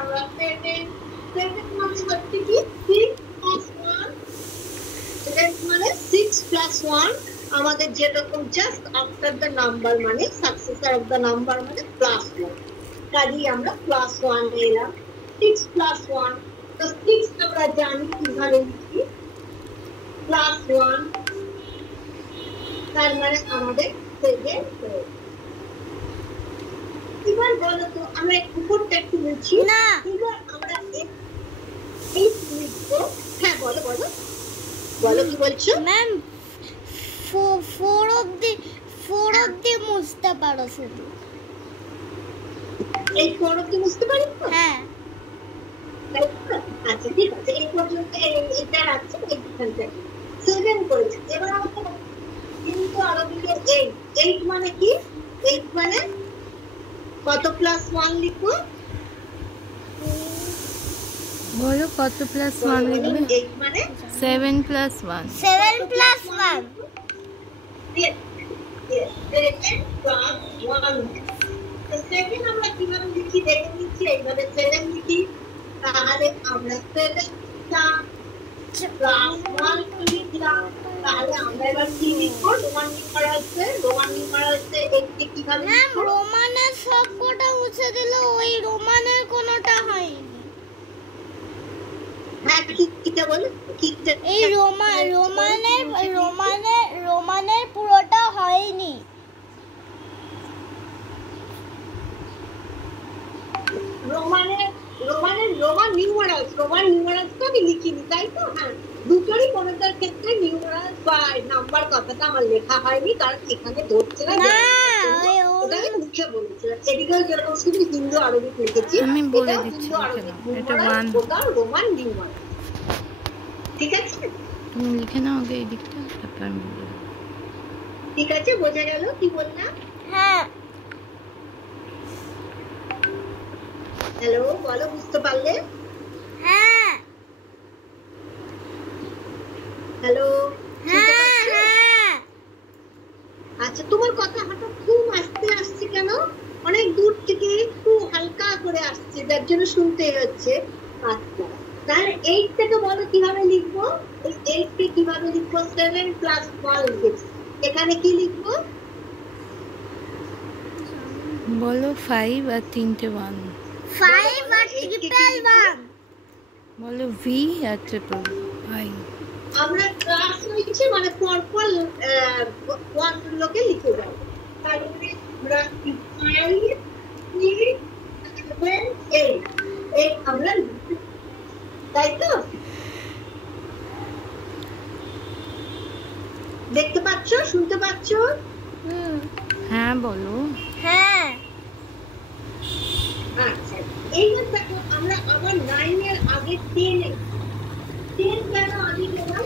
আমরা 7 মানে হচ্ছে কি 6 plus 1 মানে 6 plus 1 আমাদের যেরকম জাস্ট আফটার দ্য নাম্বার মানে সাকসেসর অফ দ্য নাম্বার মানে প্লাস 1 কাজেই আমরা প্লাস 1 এলাম 6 plus 1 তো 6 আমরা জানি কিভাবে লিখি প্লাস 1 তার মানে আমাদের 7 এবার বলো তো আমরা উপরটা একটু বলছি না এবার আমরা এই লিখবো হ্যাঁ বলো বলো বলো কি বলছো ম্যাম 4 অবধি মুছতে পারো শুধু এই 4 অবধি বুঝতে পারি তো হ্যাঁ আচ্ছা ঠিক আছে এই পর্যন্ত এটা রাখছি এইখানটা 7 করেছি এবার আমরা কিন্তু আরবিতে 8 মানে কি 8 মানে কত প্লাস 1 লিখবো বলো কত প্লাস 1 লিখবে 8 মানে 7 প্লাস 1 7 প্লাস 1 yes 7 plus 1 তো 7 আমরা কিভাবে লিখি দেখে নিচ্ছি এইভাবে 7 লিখি তাহলে আমরা 7 টা প্লাস 1 লিখলাম তাহলে আমরা এবার কি লিখবো রোমান নিউমারালসে একটি কিভাবে ম্যাম রোমানের সবকটা মুছে দিল ওই রোমানের কোনোটা হয়নি হ্যাঁ কিটা বলো কিটা এই রোমানের পুরোটা হয়নি রোমান নিউমারালস তো আমি লিখিনি তাই তো হ্যাঁ দুটোরই কোনোটার ক্ষেত্রে নিউমারালস বা নাম্বার কথাটা আমার লেখা হয়নি কারণ এখানে ধরছে না ওটা আমি মুখে বলেছিলাম এদিকেও যেরকম শুধু হিন্দু আরবিক লিখেছি আমি বলে দিচ্ছি এটা 1 ওটা রোমান নিউমারালস ঠিক আছে তুমি লিখে নাও আগে এই দিকটা তারপর আমি বলবো ঠিক আছে বোঝা গেল কি বললাম হ্যাঁ হ্যালো বলো বুঝতে পারলে হ্যাঁ হ্যালো হ্যাঁ আচ্ছা তোমার কথা হঠাৎ খুব আস্তে আসছে কেন অনেক দূর থেকে একটু হালকা করে আসছে যার জন্য শুনতে হচ্ছে আচ্ছা তাহলে 8 থেকে বলো কিভাবে লিখবো এই 8 কে কিভাবে লিখবো 7 প্লাস 1 লিখছি এখানে কি লিখবো বলো 5 আর 3টে 1 5 আর ট্রিপল 1 বলো V আর ট্রিপল I আমরা ক্লাস হইছে মানে পরপর ওয়ান গুলোকে লিখে যাবো তাহলে আমরা 5 3 8 আমরা তাই তো দেখতে পাচ্ছ শুনতে পাচ্ছ হ্যাঁ বলো হ্যাঁ আচ্ছা এইবার দেখো আমরা আবার 9 এর আগে 10 কেন আগে গেলাম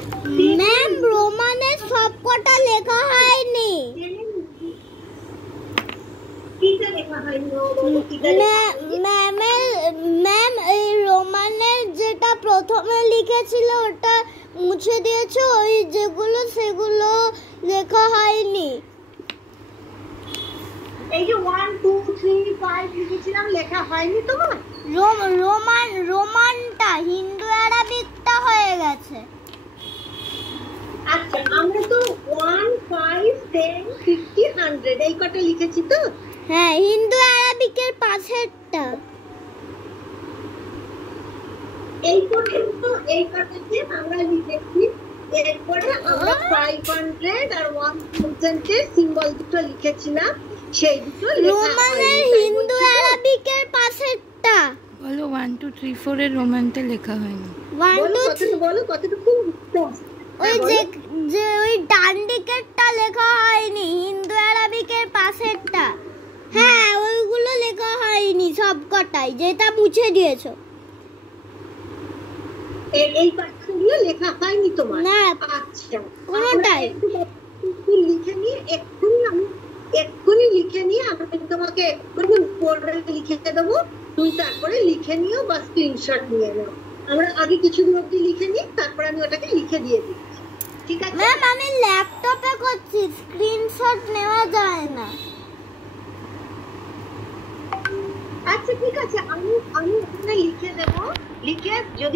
ম্যাম রোমানের সবকটা লেখা হয়নি কিটা লেখা হয়নি ম্যাম এই রোমানের যেটা প্রথমে লিখেছিল ওটা মুছে দিয়েছো ওই যেগুলো সেগুলো লেখা হয়নি এই যে 1 2 3 5 লিখেছিলাম লেখা হয়নি তোমার রোমানটা হিন্দু আরবিকটা হয়ে গেছে আচ্ছা আমরা তো 1 5 10 50 100 এই কটা লিখেছি তো হ্যাঁ হিন্দু আরবিকের পাশেরটা এই পর্যন্ত এই কটাকে আমরা লিখেছি এরপরে আমরা 500 আর 1000 এর সিম্বল দুটো লিখেছিলাম সেই দুটো রোমানের হিন্দু আরবিকের পাশেরটা বলো 1 2 3 4 এর রোমানটা লেখা হয়নি 1 2 বলো কতটুকু ওই যে ওই ডান দিকেরটা লেখা হয়নি হিন্দু আরবিকের পাশেরটা হ্যাঁ ওইগুলো লেখা হয়নি সবকটাই যেটা মুছে দিয়েছো এই পাঠগুলো লেখা হয়নি তোমার না আচ্ছা কোনটাই লিখে নিয়ে এক্ষুনি লিখে নিয়ে আমি তোমাকে বোর্ডে লিখে দেবো তুমি তারপরে লিখে নিও বা স্ক্রিনশট নিয়ে নাও আমরা আগে কিছু দূর অবধি লিখে নিই তারপর আমি ওটাকে লিখে দিয়ে দিচ্ছি ঠিক আছে ম্যাম আমি ল্যাপটপে করছি স্ক্রিনশট নেওয়া যায় না আচ্ছা ঠিক আছে, আমি আমি ওখানে লিখে দেবো, লিখে যদি